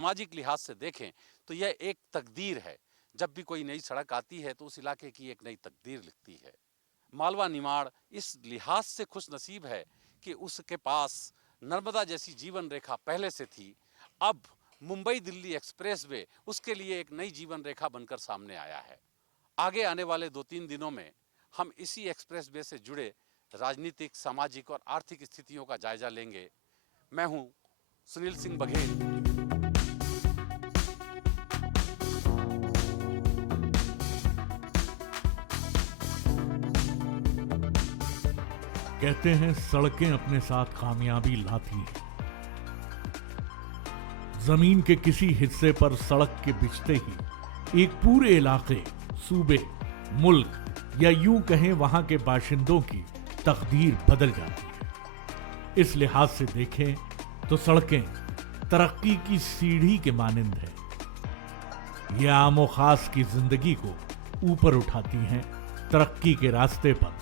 सामाजिक लिहाज से देखें तो यह एक तकदीर है। जब भी कोई नई सड़क आती है तो उस इलाके की एक नई तकदीर लिखती है। मालवा निमाड़ इस लिहाज से खुशनसीब है कि उसके पास नर्मदा जैसी जीवन रेखा पहले से थी। अब मुंबई दिल्ली एक्सप्रेसवे उसके लिए एक नई जीवन रेखा बनकर सामने आया है। आगे आने वाले 2-3 दिनों में हम इसी एक्सप्रेसवे से जुड़े राजनीतिक, सामाजिक और आर्थिक स्थितियों का जायजा लेंगे। मैं हूं सुनील सिंह बघेल। कहते हैं सड़कें अपने साथ कामयाबी लाती हैं। जमीन के किसी हिस्से पर सड़क के बिछते ही एक पूरे इलाके, सूबे, मुल्क या यूं कहें वहां के बाशिंदों की तकदीर बदल जाती है। इस लिहाज से देखें तो सड़कें तरक्की की सीढ़ी के मानिंद है। ये आमो खास की जिंदगी को ऊपर उठाती हैं, तरक्की के रास्ते पर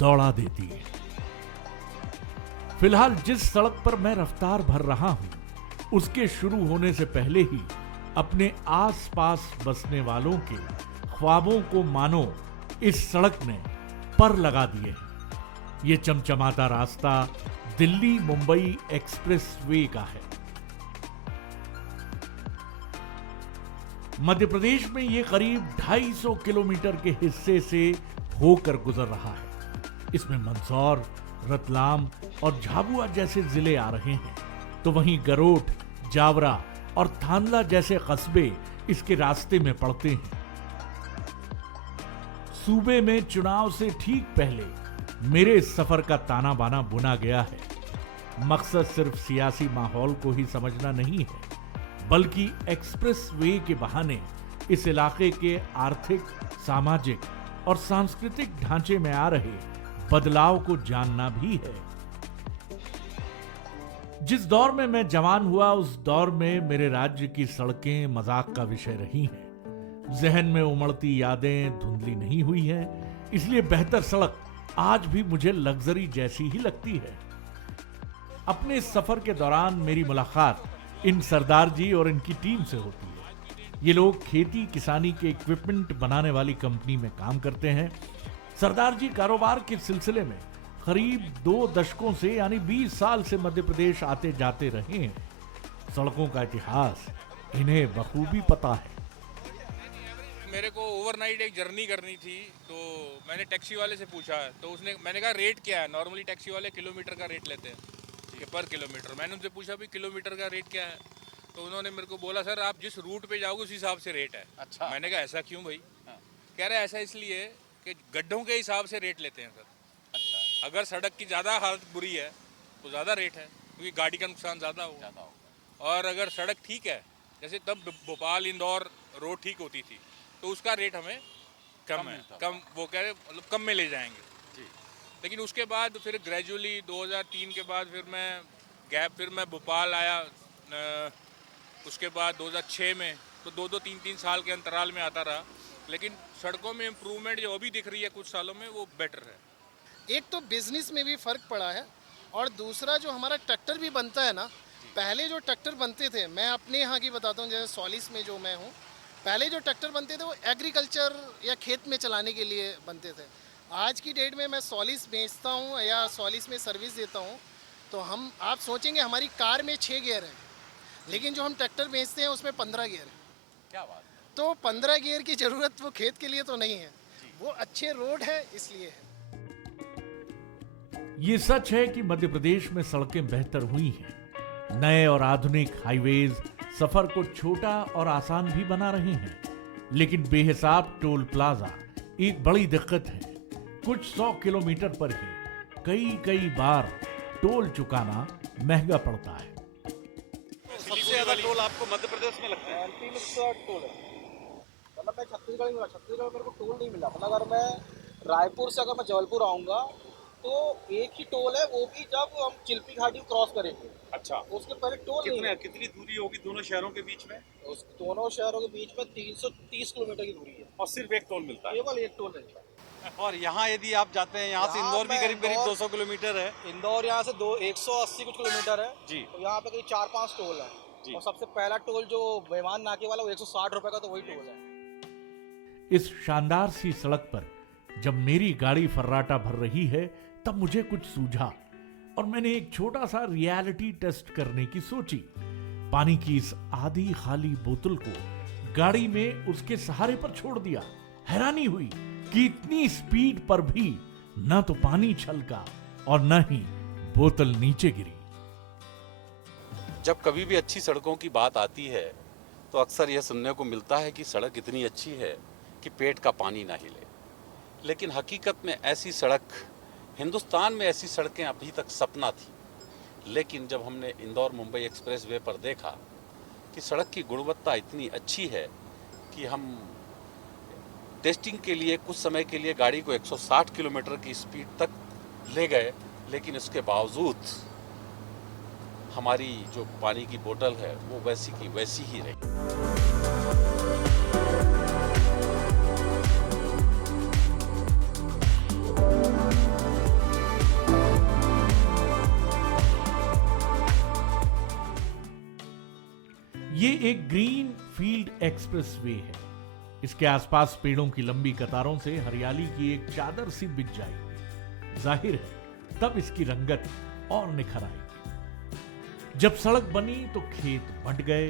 दौड़ा देती हैं। फिलहाल जिस सड़क पर मैं रफ्तार भर रहा हूं, उसके शुरू होने से पहले ही अपने आसपास बसने वालों के ख्वाबों को मानो इस सड़क ने पर लगा दिए हैं। यह चमचमाता रास्ता दिल्ली मुंबई एक्सप्रेसवे का है। मध्य प्रदेश में यह करीब 250 किलोमीटर के हिस्से से होकर गुजर रहा है। इसमें मंदसौर, रतलाम और झाबुआ जैसे जिले आ रहे हैं, तो वहीं गरोठ, जावरा और थानला जैसे कस्बे इसके रास्ते में पड़ते हैं। सूबे में चुनाव से ठीक पहले मेरे इस सफर का ताना बाना बुना गया है। मकसद सिर्फ सियासी माहौल को ही समझना नहीं है, बल्कि एक्सप्रेसवे के बहाने इस इलाके के आर्थिक, सामाजिक और सांस्कृतिक ढांचे में आ रहे बदलाव को जानना भी है। जिस दौर में मैं जवान हुआ, उस दौर में मेरे राज्य की सड़कें मजाक का विषय रही हैं। जहन में उमड़ती यादें धुंधली नहीं हुई हैं, इसलिए बेहतर सड़क आज भी मुझे लग्जरी जैसी ही लगती है। अपने इस सफर के दौरान मेरी मुलाकात इन सरदार जी और इनकी टीम से होती है। ये लोग खेती किसानी के इक्विपमेंट बनाने वाली कंपनी में काम करते हैं। सरदार जी कारोबार के सिलसिले में करीब 2 दशकों से यानी 20 साल से मध्य प्रदेश आते जाते रहे हैं। सड़कों का इतिहास इन्हें बखूबी पता है। मेरे को ओवरनाइट एक जर्नी करनी थी, तो मैंने टैक्सी वाले से पूछा, तो मैंने कहा रेट क्या है। नॉर्मली टैक्सी वाले किलोमीटर का रेट लेते हैं कि पर किलोमीटर। मैंने उनसे पूछा भी किलोमीटर का रेट क्या है, तो उन्होंने मेरे को बोला सर आप जिस रूट पे जाओगे उस हिसाब से रेट है। अच्छा। मैंने कहा ऐसा क्यों भाई? कह रहे ऐसा इसलिए कि गड्ढों के हिसाब से रेट लेते हैं सर। अच्छा। अगर सड़क की ज़्यादा हालत बुरी है तो ज़्यादा रेट है, क्योंकि गाड़ी का नुकसान ज़्यादा होगा। और अगर सड़क ठीक है, जैसे तब भोपाल इंदौर रोड ठीक होती थी, तो उसका रेट हमें कम है, कम वो कह रहे मतलब कम में ले जाएंगे जी। लेकिन उसके बाद फिर ग्रेजुअली 2003 के बाद फिर मैं भोपाल आया। उसके बाद 2006 में तो 2-3 साल के अंतराल में आता रहा। लेकिन सड़कों में इम्प्रूवमेंट जो अभी दिख रही है कुछ सालों में, वो बेटर है। एक तो बिजनेस में भी फ़र्क पड़ा है, और दूसरा जो हमारा ट्रैक्टर भी बनता है ना, पहले जो ट्रैक्टर बनते थे, मैं अपने यहाँ की बताता हूँ, जैसे सॉलिस में जो मैं हूँ, पहले जो ट्रैक्टर बनते थे वो एग्रीकल्चर या खेत में चलाने के लिए बनते थे। आज की डेट में मैं सॉलिस बेचता हूँ या सॉलिस में सर्विस देता हूँ, तो आप सोचेंगे हमारी कार में 6 गियर हैं, लेकिन जो हम ट्रैक्टर बेचते हैं उसमें 15 गियर है। क्या बात? तो 15 गियर की ज़रूरत वो खेत के लिए तो नहीं है, वो अच्छे रोड है इसलिए है। ये सच है कि मध्य प्रदेश में सड़कें बेहतर हुई हैं। नए और आधुनिक हाईवेज सफर को छोटा और आसान भी बना रहे हैं, लेकिन बेहिसाब टोल प्लाजा एक बड़ी दिक्कत है। कुछ 100 किलोमीटर पर ही कई बार टोल चुकाना महंगा पड़ता है। सबसे ज्यादा टोल आपको मध्य प्रदेश में लगता है? एमपी में टोल है। मतलब मैं छत्तीसगढ़ में मेरे को टोल नहीं मिला। मतलब अगर मैं रायपुर से अगर मैं जबलपुर आऊँगा तो एक ही टोल है, वो भी जब हम चिल्पी घाटी क्रॉस करेंगे। अच्छा। उसके पहले टोल नहीं है। कितनी दूरी होगी दोनों शहरों के बीच में? उस दोनों शहरों के बीच में 330 किलोमीटर की दूरी है, और सिर्फ एक टोल मिलता है? केवल एक टोल मिलता है। और यहाँ यदि आप जाते हैं, यहाँ से इंदौर भी करीब 200 किलोमीटर है। इंदौर यहाँ से 180 कुछ किलोमीटर है जी। तो यहाँ पे करीब 4-5 टोल है। जी। और सबसे पहला टोल जो मेहमान नाके वाला वो 160 रुपए का, तो वही टोल है। इस शानदार सी सड़क पर जब मेरी गाड़ी फर्राटा भर रही है तब मुझे कुछ सूझा और मैंने एक छोटा सा रियलिटी टेस्ट करने की सोची। पानी की इस आधी खाली बोतल को गाड़ी में उसके सहारे पर छोड़ दिया। हैरानी हुई कि इतनी स्पीड पर भी न तो पानी छलका और न ही बोतल नीचे गिरी। जब कभी भी अच्छी सड़कों की बात आती है तो अक्सर यह सुनने को मिलता है कि सड़क इतनी अच्छी है कि पेट का पानी ना हिले। लेकिन हकीकत में ऐसी सड़क, हिंदुस्तान में ऐसी सड़कें अभी तक सपना थी। लेकिन जब हमने इंदौर मुंबई एक्सप्रेसवे पर देखा कि सड़क की गुणवत्ता इतनी अच्छी है कि हम टेस्टिंग के लिए कुछ समय के लिए गाड़ी को 160 किलोमीटर की स्पीड तक ले गए, लेकिन उसके बावजूद हमारी जो पानी की बोतल है वो वैसी की वैसी ही रही। ये एक ग्रीन फील्ड एक्सप्रेसवे है। इसके आसपास पेड़ों की लंबी कतारों से हरियाली की एक चादर सी बिछ जाएगी। जाहिर है तब इसकी रंगत और निखर आएगी। जब सड़क बनी तो खेत बंट गए।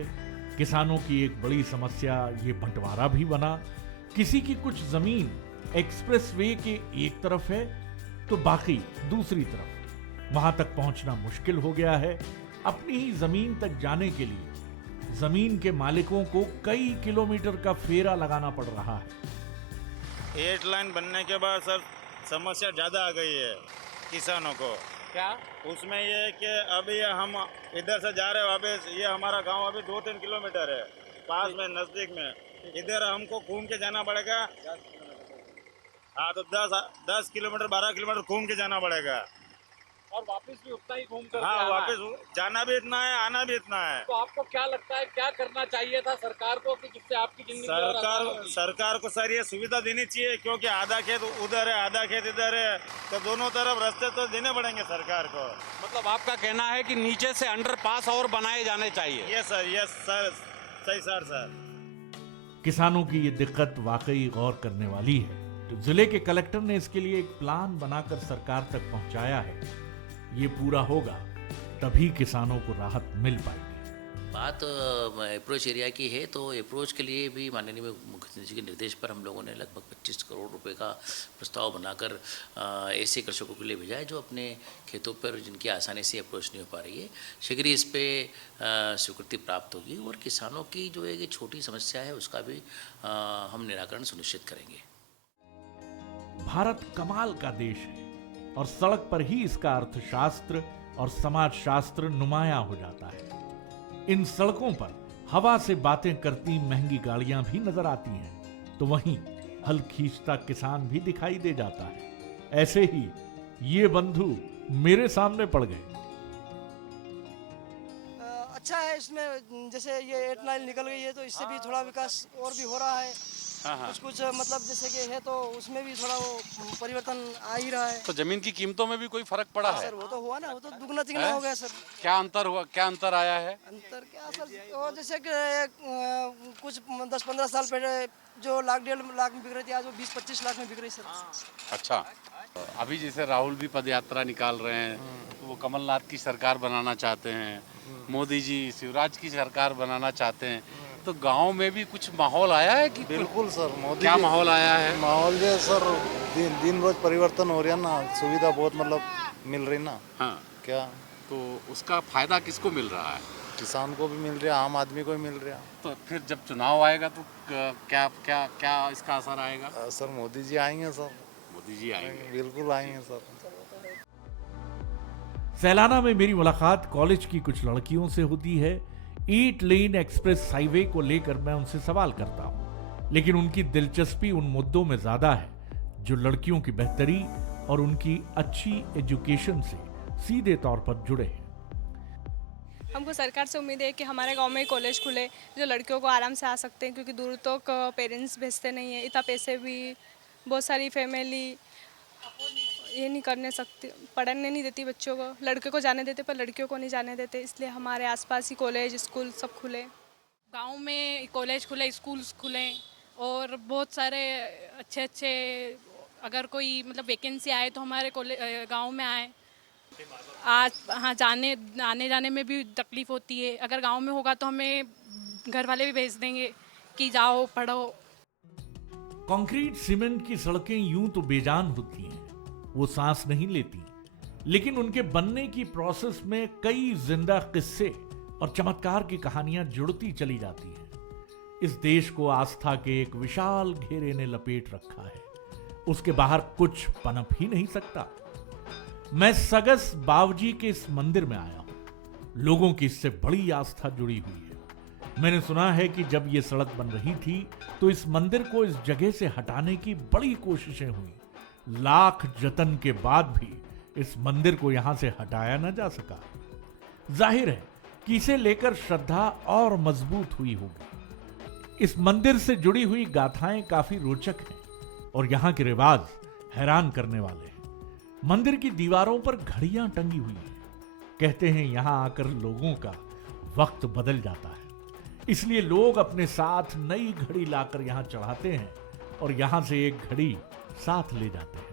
किसानों की एक बड़ी समस्या ये बंटवारा भी बना। किसी की कुछ जमीन एक्सप्रेसवे के एक तरफ है तो बाकी दूसरी तरफ। वहां तक पहुंचना मुश्किल हो गया है। अपनी ही जमीन तक जाने के लिए जमीन के मालिकों को कई किलोमीटर का फेरा लगाना पड़ रहा है। 8 लाइन बनने के बाद सर समस्या ज़्यादा आ गई है किसानों को। क्या? उसमें ये है कि अभी हम इधर से जा रहे हो, अभी ये हमारा गांव अभी 2-3 किलोमीटर है पास में, नज़दीक में। इधर हमको घूम के जाना पड़ेगा। हाँ, तो 10 किलोमीटर 12 किलोमीटर घूम के जाना पड़ेगा। और वापस भी उतना ही घूम कर हाँ, वापस जाना भी इतना है, आना भी इतना है। तो आपको क्या लगता है क्या करना चाहिए था सरकार को कि जिससे आपकी जिंदगी और आसान होगी? सरकार को सर ये सुविधा देनी चाहिए, क्योंकि आधा खेत उधर है आधा खेत इधर है, तो दोनों तरफ रास्ते तो देने पड़ेंगे सरकार को। मतलब आपका कहना है कि नीचे से अंडरपास और बनाए जाने चाहिए। यस सर, सही सर। किसानों की ये दिक्कत वाकई गौर करने वाली है। तो जिले के कलेक्टर ने इसके लिए एक प्लान बनाकर सरकार तक पहुंचाया है। ये पूरा होगा तभी किसानों को राहत मिल पाएगी। बात अप्रोच एरिया की है तो अप्रोच के लिए भी माननीय मुख्यमंत्री जी के निर्देश पर हम लोगों ने लगभग 25 करोड़ रुपए का प्रस्ताव बनाकर ऐसे कृषकों के लिए भेजा है जो अपने खेतों पर जिनकी आसानी से अप्रोच नहीं हो पा रही है। शीघ्र ही इस पर स्वीकृति प्राप्त होगी और किसानों की जो एक छोटी समस्या है उसका भी हम निराकरण सुनिश्चित करेंगे। भारत कमाल का देश है और सड़क पर ही इसका अर्थशास्त्र और समाजशास्त्र नुमाया हो जाता है। इन सड़कों पर हवा से बातें करती महंगी गाड़ियां भी नजर आती हैं, तो वहीं हल खींचता किसान भी दिखाई दे जाता है। ऐसे ही ये बंधु मेरे सामने पड़ गए। अच्छा है इसमें, जैसे ये 8 लाइन निकल गई है तो इससे भी थोड़ा विकास और भी हो रहा है। कुछ मतलब जैसे कि है तो उसमें भी थोड़ा वो परिवर्तन आ ही रहा है। तो जमीन की कीमतों में भी कोई फर्क पड़ा है? सर वो तो हुआ ना, वो तो दुगना तिगना हो गया सर। क्या अंतर हुआ, क्या अंतर आया है? अंतर क्या सर, वो जैसे कि कुछ 10-15 साल पहले जो 1.5 लाख में बिक रही थी आज वो 20-25 लाख में बिक रही सर। अच्छा, अभी जैसे राहुल भी पद यात्रा निकाल रहे हैं, तो वो कमलनाथ की सरकार बनाना चाहते हैं, मोदी जी शिवराज की सरकार बनाना चाहते हैं, तो गांव में भी कुछ माहौल आया है कि? बिल्कुल सर, मोदी क्या माहौल आया है? माहौल जो है सर दिन रोज परिवर्तन हो रहा है ना, सुविधा बहुत मतलब मिल रही ना। हाँ, क्या तो उसका फायदा किसको मिल रहा है? किसान को भी मिल रहा है, आम आदमी को भी मिल रहा है। तो फिर जब चुनाव आएगा तो क्या क्या क्या इसका असर आएगा? सर मोदी जी आएंगे सर, मोदी जी आएंगे। बिल्कुल आएंगे सर। सैलाना में मेरी मुलाकात कॉलेज की कुछ लड़कियों से होती है। 8 लेन एक्सप्रेस हाईवे को लेकर मैं उनसे सवाल करता हूं, लेकिन उनकी दिलचस्पी उन मुद्दों में ज्यादा है जो लड़कियों की बेहतरी और उनकी अच्छी एजुकेशन से सीधे तौर पर जुड़े हैं। हमको सरकार से उम्मीद है कि हमारे गांव में कॉलेज खुले जो लड़कियों को आराम से आ सकते हैं, क्योंकि दूर तक पेरेंट्स भेजते नहीं हैं, इतना पैसे भी बहुत सारी फैमिली ये नहीं करने सकती, पढ़ने नहीं देती बच्चों को। लड़के को जाने देते पर लड़कियों को नहीं जाने देते, इसलिए हमारे आसपास ही कॉलेज स्कूल सब खुले। गांव में कॉलेज खुले, स्कूल्स खुले और बहुत सारे अच्छे अच्छे, अगर कोई मतलब वैकेंसी आए तो हमारे कॉलेज गांव में आए। आज हाँ, आने जाने में भी तकलीफ होती है। अगर गांव में होगा तो हमें घर वाले भी भेज देंगे कि जाओ पढ़ो। कंक्रीट सीमेंट की सड़कें यूं तो बेजान होती हैं, वो सांस नहीं लेती, लेकिन उनके बनने की प्रोसेस में कई जिंदा किस्से और चमत्कार की कहानियां जुड़ती चली जाती हैं। इस देश को आस्था के एक विशाल घेरे ने लपेट रखा है, उसके बाहर कुछ पनप ही नहीं सकता। मैं सगस बावजी के इस मंदिर में आया हूं। लोगों की इससे बड़ी आस्था जुड़ी हुई है। मैंने सुना है कि जब यह सड़क बन रही थी तो इस मंदिर को इस जगह से हटाने की बड़ी कोशिशें हुई। लाख जतन के बाद भी इस मंदिर को यहां से हटाया न जा सका। जाहिर है कि इसे लेकर श्रद्धा और मजबूत हुई होगी। इस मंदिर से जुड़ी हुई गाथाएं काफी रोचक हैं और यहां के रिवाज हैरान करने वाले हैं। मंदिर की दीवारों पर घड़ियां टंगी हुई हैं। कहते हैं यहां आकर लोगों का वक्त बदल जाता है, इसलिए लोग अपने साथ नई घड़ी लाकर यहां चढ़ाते हैं और यहां से एक घड़ी साथ ले जाते हैं।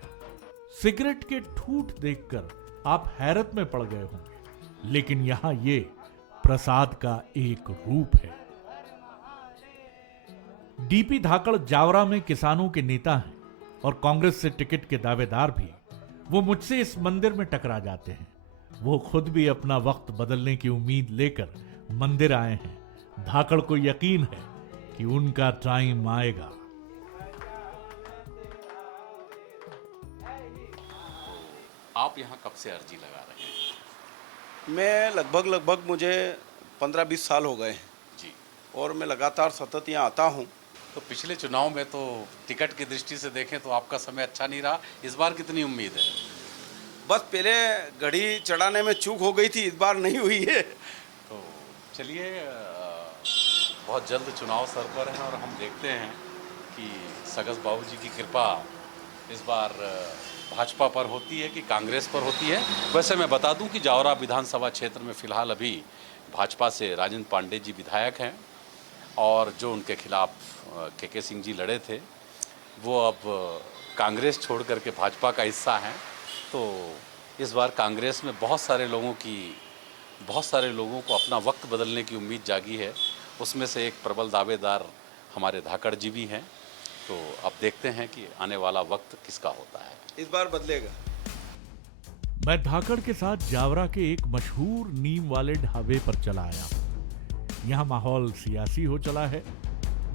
सिगरेट के ठूठ देखकर आप हैरत में पड़ गए होंगे, लेकिन यहां ये प्रसाद का एक रूप है। डीपी धाकड़ जावरा में किसानों के नेता हैं और कांग्रेस से टिकट के दावेदार भी। वो मुझसे इस मंदिर में टकरा जाते हैं। वो खुद भी अपना वक्त बदलने की उम्मीद लेकर मंदिर आए हैं। धाकड़ को यकीन है कि उनका टाइम आएगा। आप यहाँ कब से अर्जी लगा रहे हैं? मैं लगभग मुझे 15-20 साल हो गए जी। और मैं लगातार सतत यहाँ आता हूँ। तो पिछले चुनाव में तो टिकट की दृष्टि से देखें तो आपका समय अच्छा नहीं रहा। इस बार कितनी उम्मीद है? बस पहले घड़ी चढ़ाने में चूक हो गई थी, इस बार नहीं हुई है। तो चलिए, बहुत जल्द चुनाव सर पर है और हम देखते हैं कि सगस बाबू जी की कृपा इस बार भाजपा पर होती है कि कांग्रेस पर होती है। वैसे मैं बता दूं कि जावरा विधानसभा क्षेत्र में फिलहाल अभी भाजपा से राजेंद्र पांडे जी विधायक हैं और जो उनके खिलाफ के सिंह जी लड़े थे वो अब कांग्रेस छोड़ करके भाजपा का हिस्सा हैं। तो इस बार कांग्रेस में बहुत सारे लोगों को अपना वक्त बदलने की उम्मीद जागी है। उसमें से एक प्रबल दावेदार हमारे धाकड़ जी भी हैं। तो अब देखते हैं कि आने वाला वक्त किसका होता है। इस बार बदलेगा। मैं धाकड़ के साथ जावरा के एक मशहूर नीम वाले ढाबे पर चला आया हूं। यहां माहौल सियासी हो चला है।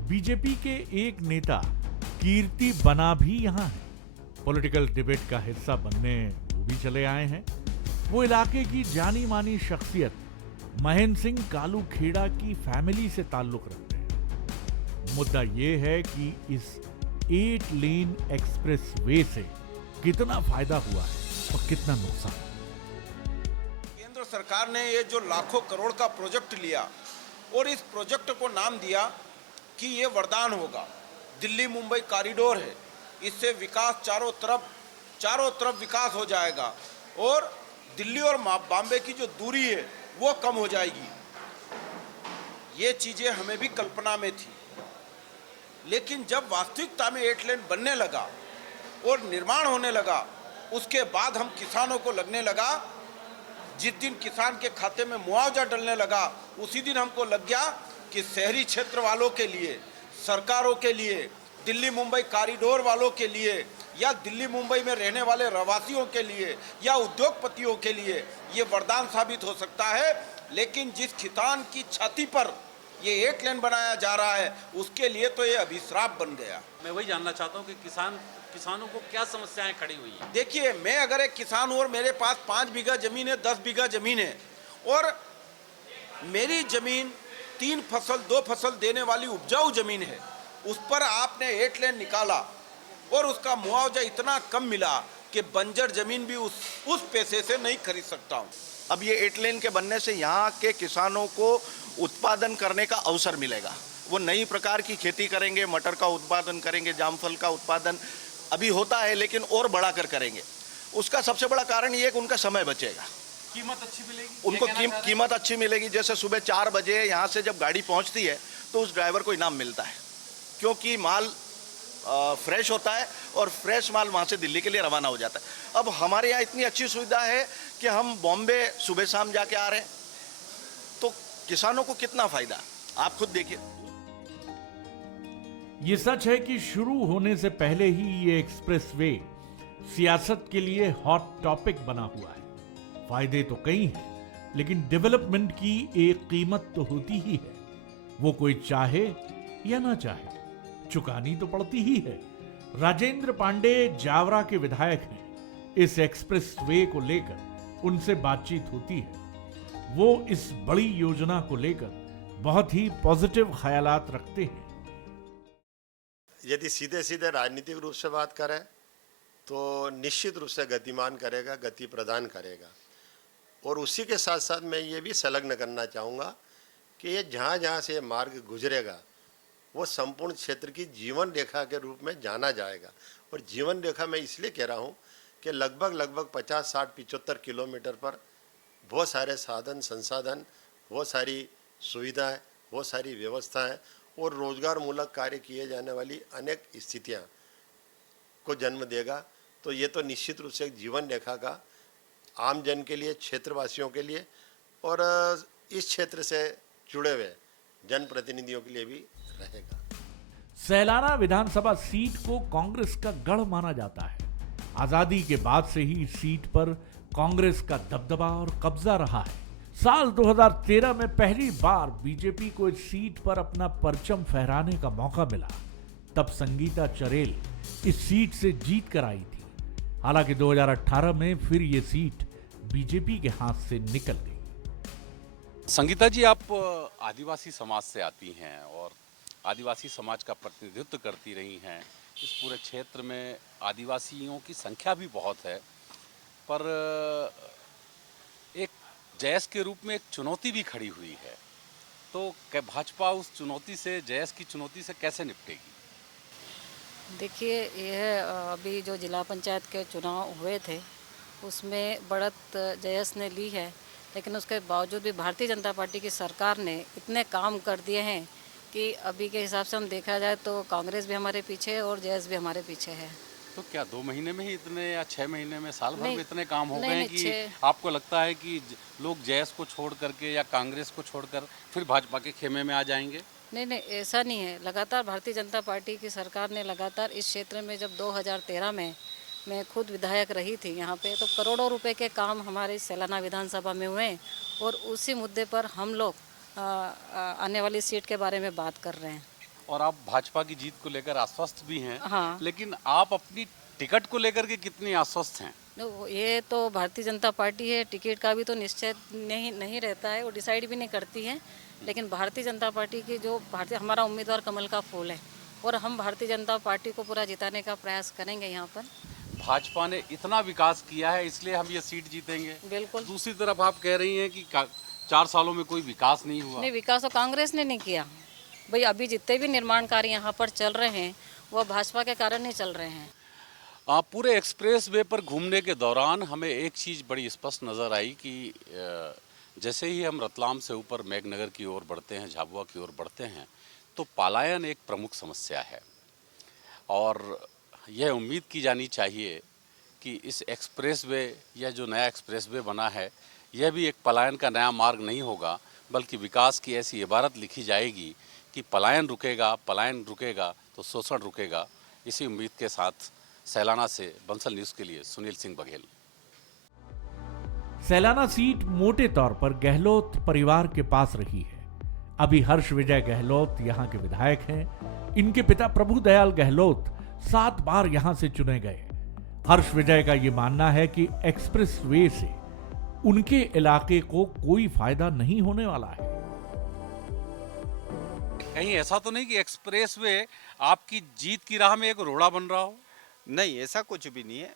बीजेपी के एक नेता कीर्ति बना भी यहां है। पॉलिटिकल डिबेट का हिस्सा बनने वो भी चले आए हैं। वो इलाके की जानी मानी शख्सियत महेंद्र सिंह कालू खेड़ा की फैमिली से ताल्लुक रखते हैं। मुद्दा ये है कि इस 8 लेन एक्सप्रेस वे से कितना फायदा हुआ है और कितना नुकसान। केंद्र सरकार ने ये जो लाखों करोड़ का प्रोजेक्ट लिया और इस प्रोजेक्ट को नाम दिया कि ये वरदान होगा। दिल्ली मुंबई कॉरिडोर है, इससे विकास चारों तरफ विकास हो जाएगा और दिल्ली और बॉम्बे की जो दूरी है वो कम हो जाएगी। ये चीजें हमें भी कल्पना में थी, लेकिन जब वास्तविकता में 8 लेन बनने लगा और निर्माण होने लगा, उसके बाद हम किसानों को लगने लगा, जिस दिन किसान के खाते में मुआवजा डलने लगा उसी दिन हमको लग गया कि शहरी क्षेत्र वालों के लिए, सरकारों के लिए, दिल्ली मुंबई कॉरिडोर वालों के लिए या दिल्ली मुंबई में रहने वाले रहवासियों के लिए या उद्योगपतियों के लिए ये वरदान साबित हो सकता है। लेकिन जिस किसान की छाती पर ये 8 लेन बनाया जा रहा है उसके लिए तो ये अभिश्राप बन गया। मैं वही जानना चाहता हूँ कि किसानों को क्या समस्याएं खड़ी हुई हैं? देखिए, मैं अगर एक किसान हूँ और मेरे पास 5 बीघा जमीन है, 10 बीघा जमीन है और मेरी जमीन 3 फसल 2 फसल देने वाली उपजाऊ जमीन है, उस पर आपने 8 लेन निकाला और उसका मुआवजा इतना कम मिला कि बंजर जमीन भी उस पैसे से नहीं खरीद सकता हूँ। अब ये 8 लेन के बनने से यहाँ के किसानों को उत्पादन करने का अवसर मिलेगा। वो नई प्रकार की खेती करेंगे, मटर का उत्पादन करेंगे, जामफल का उत्पादन अभी होता है लेकिन और बढ़ाकर करेंगे। उसका सबसे बड़ा कारण ये है कि उनका समय बचेगा, कीमत अच्छी मिलेगी, उनको कीमत अच्छी मिलेगी। जैसे सुबह 4 बजे यहाँ से जब गाड़ी पहुँचती है तो उस ड्राइवर को इनाम मिलता है, क्योंकि माल फ्रेश होता है और फ्रेश माल वहाँ से दिल्ली के लिए रवाना हो जाता है। अब हमारे यहाँ इतनी अच्छी सुविधा है कि हम बॉम्बे सुबह शाम जाके आ रहे हैं, तो किसानों को कितना फायदा, आप खुद देखिए। ये सच है कि शुरू होने से पहले ही ये एक्सप्रेसवे सियासत के लिए हॉट टॉपिक बना हुआ है। फायदे तो कई हैं, लेकिन डेवलपमेंट की एक कीमत तो होती ही है, वो कोई चाहे या ना चाहे चुकानी तो पड़ती ही है। राजेंद्र पांडे जावरा के विधायक हैं। इस एक्सप्रेसवे को लेकर उनसे बातचीत होती है। वो इस बड़ी योजना को लेकर बहुत ही पॉजिटिव ख्यालात रखते हैं। यदि सीधे सीधे राजनीतिक रूप से बात करें तो निश्चित रूप से गतिमान करेगा, गति प्रदान करेगा। और उसी के साथ साथ मैं ये भी संलग्न करना चाहूँगा कि ये जहाँ जहाँ से ये मार्ग गुजरेगा वो संपूर्ण क्षेत्र की जीवन रेखा के रूप में जाना जाएगा। और जीवन रेखा मैं इसलिए कह रहा हूँ कि लगभग 50, 60, 75 किलोमीटर पर बहुत सारे साधन संसाधन, बहुत सारी सुविधाएं, बहुत सारी व्यवस्थाएं और रोजगार मूलक कार्य किए जाने वाली अनेक स्थितियां को जन्म देगा। तो ये तो निश्चित रूप से एक जीवन रेखा का आम जन के लिए, क्षेत्रवासियों के लिए और इस क्षेत्र से जुड़े हुए जनप्रतिनिधियों के लिए भी रहेगा। सैलाना विधानसभा सीट को कांग्रेस का गढ़ माना जाता है। आजादी के बाद से ही इस सीट पर कांग्रेस का दबदबा और कब्जा रहा है। साल 2013 में पहली बार बीजेपी को इस सीट पर अपना परचम फहराने का मौका मिला। तब संगीता चरेल इस सीट से जीत कर आई थी। हालांकि 2018 में फिर ये सीट बीजेपी के हाथ से निकल गई। संगीता जी, आप आदिवासी समाज से आती हैं और आदिवासी समाज का प्रतिनिधित्व करती रही हैं। इस पूरे क्षेत्र में आदिवासियों की संख्या भी बहुत है, पर एक जयस के रूप में एक चुनौती भी खड़ी हुई है। तो क्या भाजपा उस चुनौती से, जयस की चुनौती से कैसे निपटेगी? देखिए, यह अभी जो जिला पंचायत के चुनाव हुए थे उसमें बढ़त जयस ने ली है, लेकिन उसके बावजूद भी भारतीय जनता पार्टी की सरकार ने इतने काम कर दिए हैं कि अभी के हिसाब से हम देखा जाए तो कांग्रेस भी हमारे पीछे है और जयस भी हमारे पीछे है। तो क्या 2 महीने में ही इतने, या 6 महीने में, साल भर में इतने काम हो गए नहीं, कि आपको लगता है कि लोग जयस को छोड़ करके या कांग्रेस को छोड़कर फिर भाजपा के खेमे में आ जाएंगे? नहीं, ऐसा नहीं है। लगातार भारतीय जनता पार्टी की सरकार ने लगातार इस क्षेत्र में, जब 2013 में मैं खुद विधायक रही थी यहाँ पे, तो करोड़ों रुपए के काम हमारे सैलाना विधानसभा में हुए और उसी मुद्दे पर हम लोग आने वाली सीट के बारे में बात कर रहे हैं। और आप भाजपा की जीत को लेकर आश्वस्त भी हैं। हाँ। लेकिन आप अपनी टिकट को लेकर के कितनी आश्वस्त हैं? ये तो भारतीय जनता पार्टी है, टिकट का भी तो निश्चय नहीं रहता है, वो डिसाइड भी नहीं करती है। लेकिन भारतीय जनता पार्टी की जो हमारा उम्मीदवार कमल का फूल है और हम भारतीय जनता पार्टी को पूरा जिताने का प्रयास करेंगे। यहाँ पर भाजपा ने इतना विकास किया है इसलिए हम ये सीट जीतेंगे। बिल्कुल। दूसरी तरफ आप कह रही हैं कि 4 सालों में कोई विकास नहीं हुआ। नहीं, विकास तो कांग्रेस ने नहीं किया भाई। अभी जितने भी निर्माण कार्य यहाँ पर चल रहे हैं वो भाजपा के कारण नहीं चल रहे हैं। पूरे एक्सप्रेस वे पर घूमने के दौरान हमें एक चीज़ बड़ी स्पष्ट नज़र आई कि जैसे ही हम रतलाम से ऊपर मेघनगर की ओर बढ़ते हैं, झाबुआ की ओर बढ़ते हैं, तो पलायन एक प्रमुख समस्या है। और यह उम्मीद की जानी चाहिए कि इस एक्सप्रेस वे या जो नया एक्सप्रेस वे बना है, यह भी एक पलायन का नया मार्ग नहीं होगा, बल्कि विकास की ऐसी इबारत लिखी जाएगी कि पलायन रुकेगा तो शोषण रुकेगा। इसी उम्मीद के साथ सैलाना से बंसल न्यूज़ के लिए सुनील सिंह बघेल। सैलाना सीट मोटे तौर पर गहलोत परिवार के पास रही है। अभी हर्ष विजय गहलोत यहाँ के विधायक हैं। इनके पिता प्रभुदयाल गहलोत 7 बार यहां से चुने गए। हर्ष विजय का ये मानना है कि एक्सप्रेस वे से उनके इलाके को कोई फायदा नहीं होने वाला है। कहीं ऐसा तो नहीं कि एक्सप्रेस वे आपकी जीत की राह में एक रोड़ा बन रहा हो? नहीं, ऐसा कुछ भी नहीं है।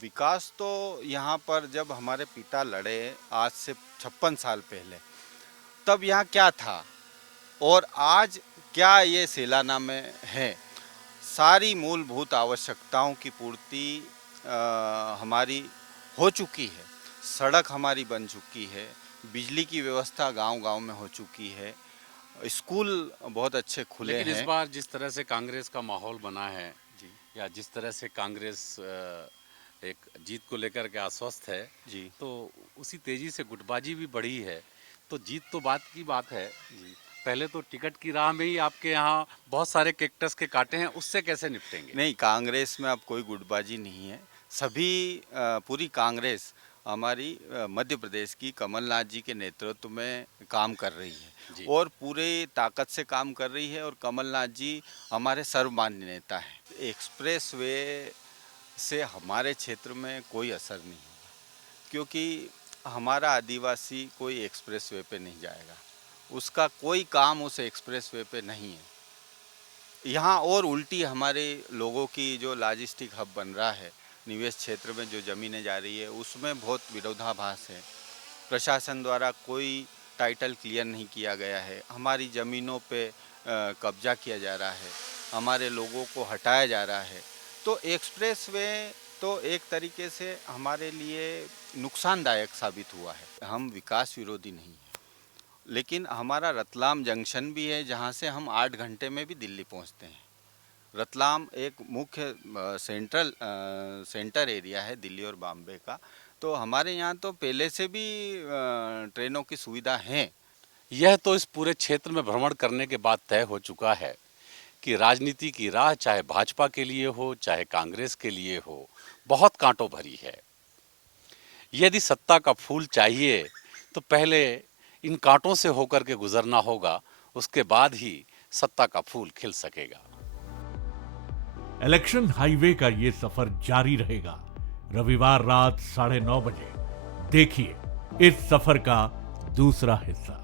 विकास तो यहाँ पर जब हमारे पिता लड़े आज से 56 साल पहले, तब यहाँ क्या था और आज क्या ये सैलाना में है, सारी मूलभूत आवश्यकताओं की पूर्ति हमारी हो चुकी है, सड़क हमारी बन चुकी है, बिजली की व्यवस्था गांव-गांव में हो चुकी है, स्कूल बहुत अच्छे खुले लेकिन हैं। इस बार जिस तरह से कांग्रेस का माहौल बना है या जिस तरह से कांग्रेस एक जीत को लेकर के आश्वस्त है जी, तो उसी तेजी से गुटबाजी भी बढ़ी है। तो जीत तो बात की बात है जी, पहले तो टिकट की राह में ही आपके यहाँ बहुत सारे कैक्टस के कांटे हैं, उससे कैसे निपटेंगे? नहीं, कांग्रेस में अब कोई गुटबाजी नहीं है। सभी पूरी कांग्रेस हमारी मध्य प्रदेश की कमलनाथ जी के नेतृत्व में काम कर रही है और पूरे ताकत से काम कर रही है और कमलनाथ जी हमारे सर्वमान्य नेता हैं। एक्सप्रेस वे से हमारे क्षेत्र में कोई असर नहीं होगा क्योंकि हमारा आदिवासी कोई एक्सप्रेस वे पे नहीं जाएगा, उसका कोई काम उस एक्सप्रेस वे पे नहीं है। यहाँ और उल्टी हमारे लोगों की जो लॉजिस्टिक हब बन रहा है, निवेश क्षेत्र में जो ज़मीनें जा रही है उसमें बहुत विरोधाभास है। प्रशासन द्वारा कोई टाइटल क्लियर नहीं किया गया है, हमारी ज़मीनों पे कब्जा किया जा रहा है, हमारे लोगों को हटाया जा रहा है। तो एक्सप्रेस वे तो एक तरीके से हमारे लिए नुकसानदायक साबित हुआ है। हम विकास विरोधी नहीं हैं, लेकिन हमारा रतलाम जंक्शन भी है जहाँ से हम 8 घंटे में भी दिल्ली पहुँचते हैं। रतलाम एक मुख्य सेंटर एरिया है दिल्ली और बॉम्बे का, तो हमारे यहाँ तो पहले से भी ट्रेनों की सुविधा है। यह तो इस पूरे क्षेत्र में भ्रमण करने के बाद तय हो चुका है कि राजनीति की राह चाहे भाजपा के लिए हो चाहे कांग्रेस के लिए हो, बहुत कांटों भरी है। यदि सत्ता का फूल चाहिए तो पहले इन कांटों से होकर के गुजरना होगा, उसके बाद ही सत्ता का फूल खिल सकेगा। इलेक्शन हाईवे का ये सफर जारी रहेगा। रविवार रात 9:30 बजे देखिए इस सफर का दूसरा हिस्सा।